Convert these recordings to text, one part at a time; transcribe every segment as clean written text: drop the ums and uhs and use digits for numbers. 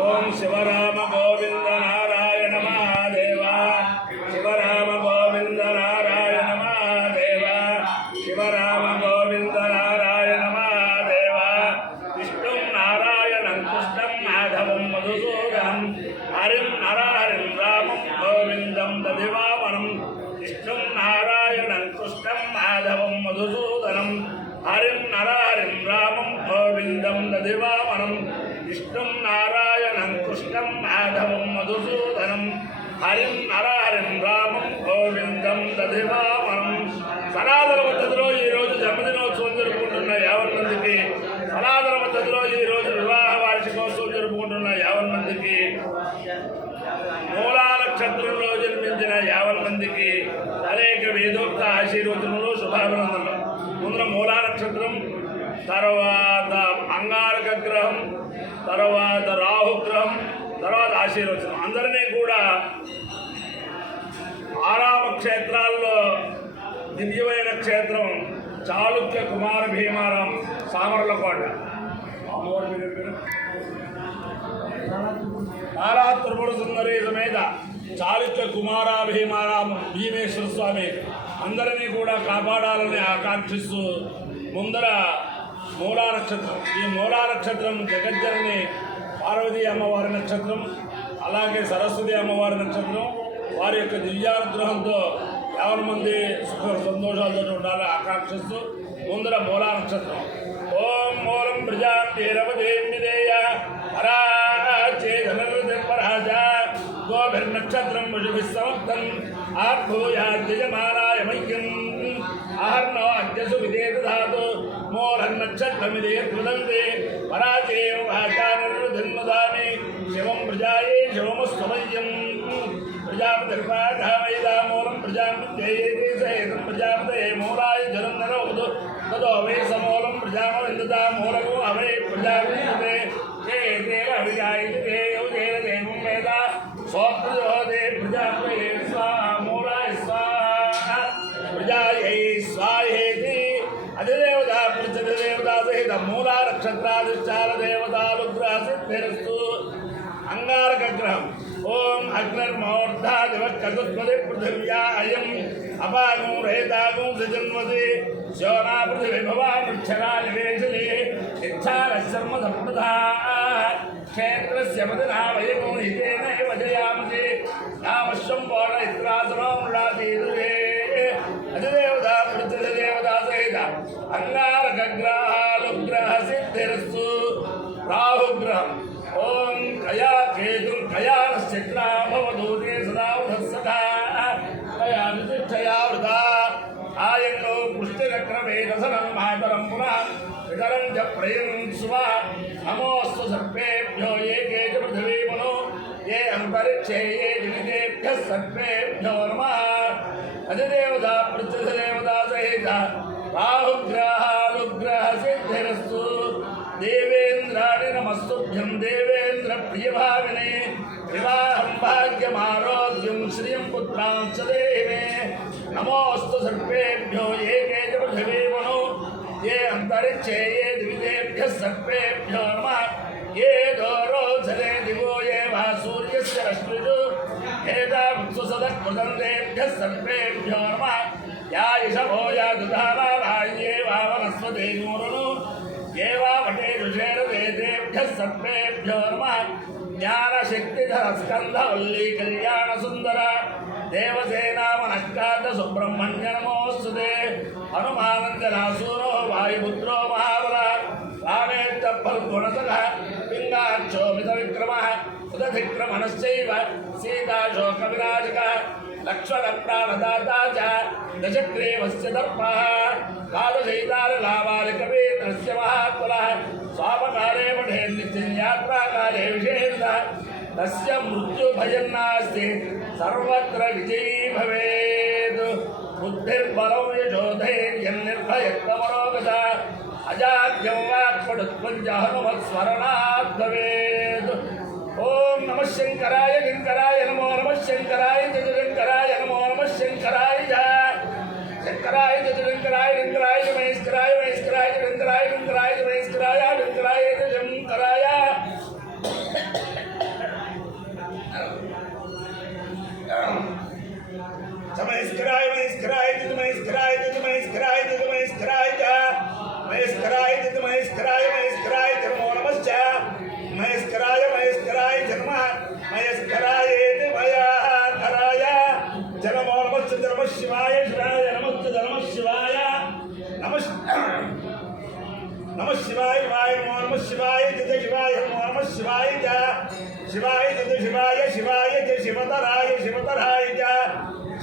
ఓం శివరామ గోవింద నారాయణ మహాదేవ శివరామ గోవింద నారాయణ మహాదేవ శివరామ గోవింద నారాయణ మహాదేవ విష్ణుం నారాయణం కృష్ణం మాధవం మధుసూదనం హరిం నరహరిం రామం గోవిందం దదివామనం విష్ణుం నారాయణం కృష్ణం మాధవం మధుసూదనం హరిం నరహరిం రామం గోవిందం దదివామనం విష్ణుం నారాయణం కృష్ణం మాధవం మధుసూదనం హరిం నరహరిం రామం గోవిందం దదివామనం. సనాతన పద్ధతిలో ఈరోజు జన్మదినోత్సవం జరుపుకుంటున్న 50 మందికి, సనాతన పద్ధతిలో ఈరోజు వివాహ వార్షికోత్సవం జరుపుకుంటున్న 50 మందికి, మూలా నక్షత్రంలో జన్మించిన 50 మందికి అనేక వేదోక్త ఆశీర్వచనలు, శుభాభినందనలు. ముందున మూలా నక్షత్రం, తర్వాత అంగారక గ్రహం, తర్వాత రాహుగ్రహం, తర్వాత ఆశీర్వచనం. అందరినీ కూడా ఆరామ క్షేత్రాల్లో దివ్యమైన క్షేత్రం చాళుక్య కుమార భీమారాం సామర్లకోట. బాలా త్రిపుర సుందరి సమేత చాళుక్య కుమార భీమారాం భీమేశ్వర స్వామి అందరినీ కూడా కాపాడాలని ఆకాంక్షిస్తూ ముందర మూలా నక్షత్రం, ఈ మూలా నక్షత్రం జగజ్జనని పార్వతీ అమ్మవారి నక్షత్రం, అలాగే సరస్వతి అమ్మవారి నక్షత్రం. వారి యొక్క దివ్యానుగ్రహంతో 50 మంది సుఖ సంతోషాలతో ఉండాలని ఆకాంక్షిస్తూ ముందర మూలా నక్షత్రం. ఓం మూలం ప్రజాం వీరవదేం విధేయ పరాచేధనరాజ గోభిర్నక్షత్రం వృషభిస్సమర్థం ఆర్భూయాద్యజమానాయ మహ్యం ఆహర్నో అద్యసు విదేదాతు మూలన్నక్షత్రమిదే కృతంతే పరాచేవ భాషానుర్ధన్మదామి శివం ప్రజాయే శివమస్వమయ్యం ప్రజాపతిర్పాధామయదా మూలం ప్రజాపత్యేతి సైతం ప్రజాపతే మూలాయ జలం నరోదు తదో వై సమూలం ప్రజామవిందతా మూలకో అవై ప్రజాపతే చేతేన అభిజాయితే యోజేన దేవం వేద స్వప్రజోదే ప్రజాపతే స్వాహా మూలాయ స్వాహా ప్రజాయై స్వాహేతి. అధిదేవతా ప్రతిదేవతా సహిత మూలా నక్షత్రాధిష్టాన దేవతానుగ్రహ సిద్ధిరస్తు. అంగారక గ్రహం. ఓం అగ్నిర్మోర్ధా దివకదుత్పది పృథివ్యా అయం అపాగం రేతాగం సజన్వతి శోనా పృథివీ భవాక్షరా నివేశలే ఇచ్ఛారశర్మ సంపదా క్షేత్రస్య మదినా వయమో హితేన వజయామసి నామశ్వం పోణ ఇత్రాసనో మృడాతీదురే. అధిదేవతా ప్రతిదేవతా సహిత అంగారక గ్రహాలుగ్రహ సిద్ధిరస్తు. రాహుగ్రహం. ఓం కయా కేతుం కయానశ్చక్రాభవదూతే సదా ఉధస్సదా కయా వితిష్టయా వృతా ఆయంలో పుష్టిరక్రమేదసనం మాతరం పునః వితరం చ ప్రయం స్వ నమోస్తు సర్పేభ్యో ఏ కేచ పృథివీమనో ఏ అంతరిక్షే ఏ దివితేభ్యః సర్పేభ్యో నమః. అధిదేవతా ప్రతిదేవతా సహిత రాహుగ్రహానుగ్రహ సిద్ధిరస్తు. దేవేంద్రాణి నమస్తుభ్యం దేవేంద్ర ప్రియభావినే వివాహం భాగ్యమారోగ్యం శ్రియం పుత్రాంశ దేవే నమోస్తు సర్పేభ్యో ఏ కేచ పృథివీమనో ఏ అంతరిక్షే ఏ దివితేభ్యః సర్పేభ్యో నమః. ఏ దోరోధరే దివో ఏ వా సూర్యస్య రశ్మిషు ఏతావత్సు సదకృతందేభ్యః సర్పేభ్యో నమః. యా ఇషభో యా దుధానా ఏ వా వనస్పతే నూరును ఏ వా వటే ఋషేరదేభ్యః సర్పేభ్యో నమః. జ్ఞానశక్తిధర స్కంధవల్లీ కళ్యాణ సుందర దేవసేనామనఃకాంత సుబ్రహ్మణ్య నమోస్తుతే. హనుమానందనాసూనో వాయుపుత్రో మహాబల రామేత్త ఫల్గుణసఖ పింగాక్షోమిత విక్రమ ఉదధిక్రమణశ్చైవ సీతాశోక వినాశక లక్ష్మణ ప్రాణదాతా చ దశగ్రీవస్య దర్పః ద్వాదశైతారలావాలికవేత్రస్య మహాత్మనః స్వాపకాలే పఠే నిత్యం యాత్రాకాలే విశేషతః తస్య మృత్యుభయం నాస్తి సర్వత్ర విజయీ భవేత్. బుద్ధిర్బలం యశోధైర్యం నిర్భయత్వమరోగత అజాడ్యం వాక్పటుత్వంజ హనుమత్స్మరణాత్ భవేత్. ఓం నమః శంకరాయ కింకరాయ నమో నమః శంకరాయ చతురంకరాయ నమో నమః శంకరాయ శంకరాయ చతురంకరాయ లింకరాయ మహేశ్వరాయ మహేశ్వరాయ లింకరాయ లింకరాయ మహేశ్వరాయ లింకరాయ శంకరాయ मयस्करायेति मयाधराय जनमो नमश्च नमः शिवाय शिवाय नमश्च नमः शिवाय नमः शिवाय शिवाय नमः शिवाय जय शिवाय नमः शिवाय जय शिवाय जय शिवाय शिवाय जय शिवतराय शिवतराय जय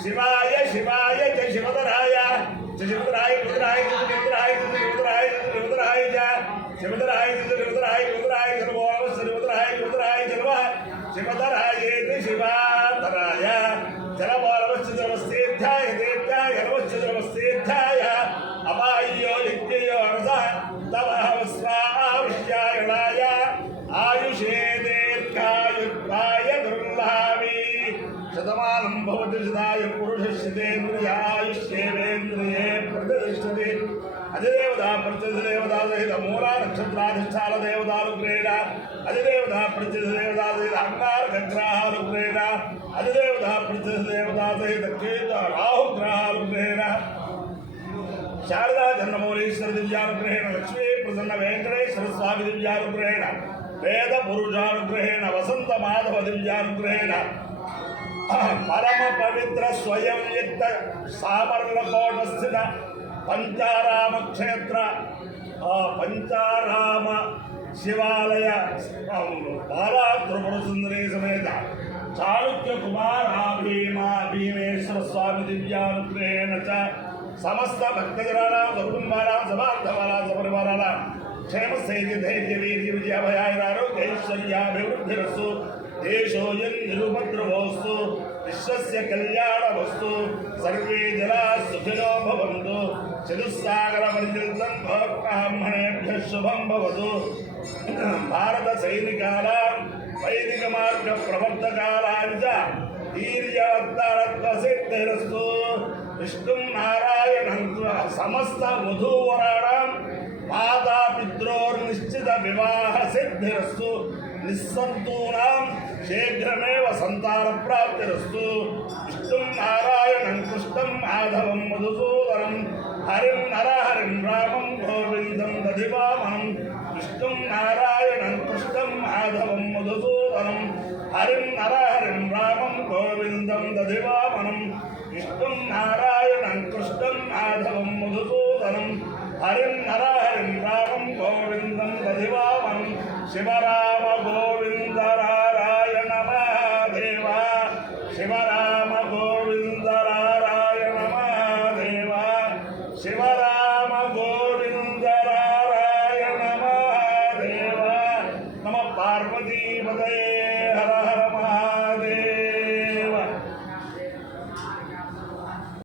शिवाय शिवाय जय शिवतराय जय शिवतराय रुद्राय रुद्राय रुद्राय रुद्राय जय शिवतराय रुद्राय रुद्राय सर्वो शिवतराय रुद्राय सर्वः शिवतराय जय शिवतराय जलवारवश्च नमस्तेभ्याय देव्याय नमश्च नमस्तेभ्याय अपाय्यो नित्यो अर्धः तवस्वाविष्यायणाय आयुषे दीर्घायुत्वाय दुर्लाभि शतमानं भवति सदाय पुरुषस्येन्द्रियायुष्येवेन्द्रिये प्रतिष्ठति अधिदेवता प्रत्यधिदेवता सहित मूला नक्षत्राधिष्ठान देवतानुग्रहेण अधिदेवता प्रत्यधिदेवता सहित अंगारकग्रहानुग्रहेण अधिदेवता प्रत्यधिदेवता सहित केतु राहुग्रहानुग्रहेण शारदा जन्ममौलीश्वर दिव्यानुग्रहेण लक्ष्मी प्रसन्न वेंकटेश्वर स्वामी दिव्यानुग्रहेण वेद पुरुषानुग्रहेण वसंत माधव दिव्यानुग्रहेण परम पवित्र स्वयं युक्त सामर्लकोट स्थित पंचाराम क्षेत्र पंचाराम शिवालय बाला त्रिपुर सुंदरी समेत चालुक्य कुमार भीमेश्वर स्वामी दिव्यानुग्रहेण च समस्त भक्तजनानां कुटुंबानां सभार्थवानां सपरिवाराणां क्षेम स्थैर्य धैर्य वीर्य विजयाभयायुरारोग्यैश्वर्याभिवृद्धिरस्तु देशोऽयं निरुपद्रवोऽस्तु विश्वस्य कल्याणमस्तु सर्वे जनाः सुखिनो भवन्तु चतुस्सागरपर्यन्तं ब्राह्मणेभ्यः शुभं भवतु भारत सैनिकानां वैदिक मार्ग प्रवर्तकानां च वीर्यवत्तरत्वसिद्धिरस्तु विष्णुं नारायणं समस्त वधूवराणां माता पित्रोर्निश्चित विवाह सिद्धिरस्तु निस्सन्तूनां शीघ्रमेव संतान प्राप्तिरस्तु विष्णुं नारायणं कृष्णं माधवं मधुसूदनं हरिं नरहरिं रामं गोविन्दं दधिवामनं विष्णुं नारायणं कृष्णं माधवं मधुसूदनं हरिं नरहरिं रामं गोविन्दं दधिवामनं विष्णुं नारायणं कृष्णं माधवं मधुसूदनं हरिं नरहरिं रामं गोविन्दं दधिवामनं शिवराम गोविन्द